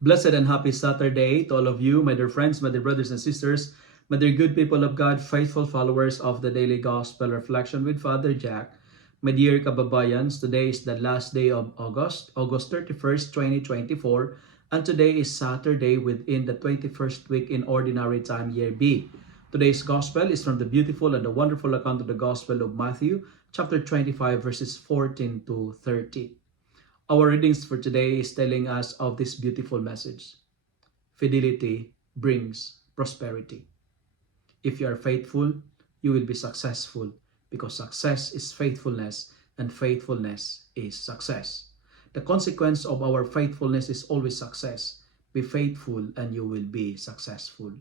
Blessed and happy Saturday to all of you, my dear friends, my dear brothers and sisters, my dear good people of God, faithful followers of the Daily Gospel Reflection with Father Jack. My dear kababayans, today is the last day of August, August 31st, 2024, and today is Saturday within the 21st week in Ordinary Time, Year B. Today's Gospel is from the beautiful and the wonderful account of the Gospel of Matthew, chapter 25, verses 14 to 30. Our readings for today is telling us of this beautiful message. Fidelity brings prosperity. If you are faithful, you will be successful because success is faithfulness and faithfulness is success. The consequence of our faithfulness is always success. Be faithful and you will be successful.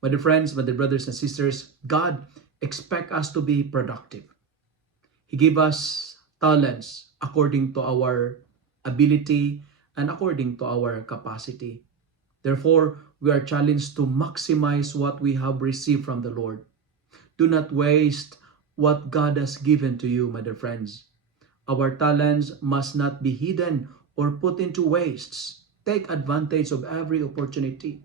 My dear friends, my dear brothers and sisters, God expects us to be productive. He gave us talents according to our ability and according to our capacity. Therefore, we are challenged to maximize what we have received from the Lord. Do not waste what God has given to you, my dear friends. Our talents must not be hidden or put into wastes. Take advantage of every opportunity.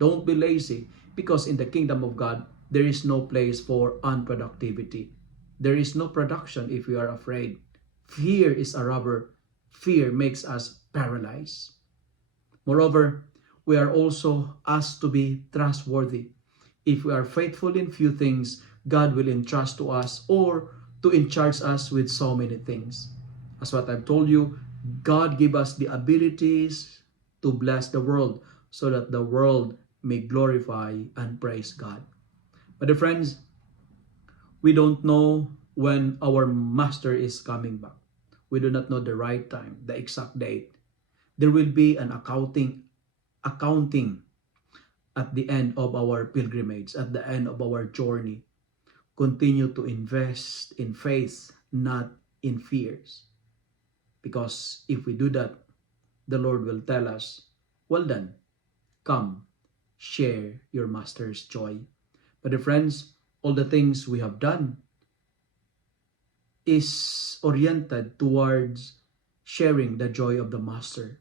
Don't be lazy because in the kingdom of God, there is no place for unproductivity. There is no production if we are afraid. Fear is a robber. Fear makes us paralyzed. Moreover, we are also asked to be trustworthy. If we are faithful in few things, God will entrust to us or to encharge us with so many things. As what I've told you, God give us the abilities to bless the world so that the world may glorify and praise God. But friends, we don't know when our master is coming back. We do not know the right time, the exact date. There will be an accounting at the end of our pilgrimage, at the end of our journey. Continue to invest in faith, not in fears. Because if we do that, the Lord will tell us, well done, come, share your master's joy. But friends, all the things we have done is oriented towards sharing the joy of the master,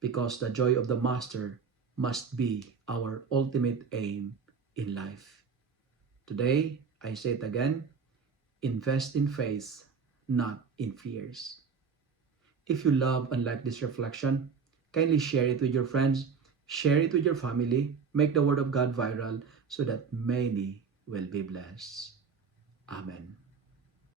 because the joy of the master must be our ultimate aim in life. Today, I say it again, invest in faith, not in fears. If you love and like this reflection, kindly share it with your friends, share it with your family, make the word of God viral so that many will be blessed. Amen.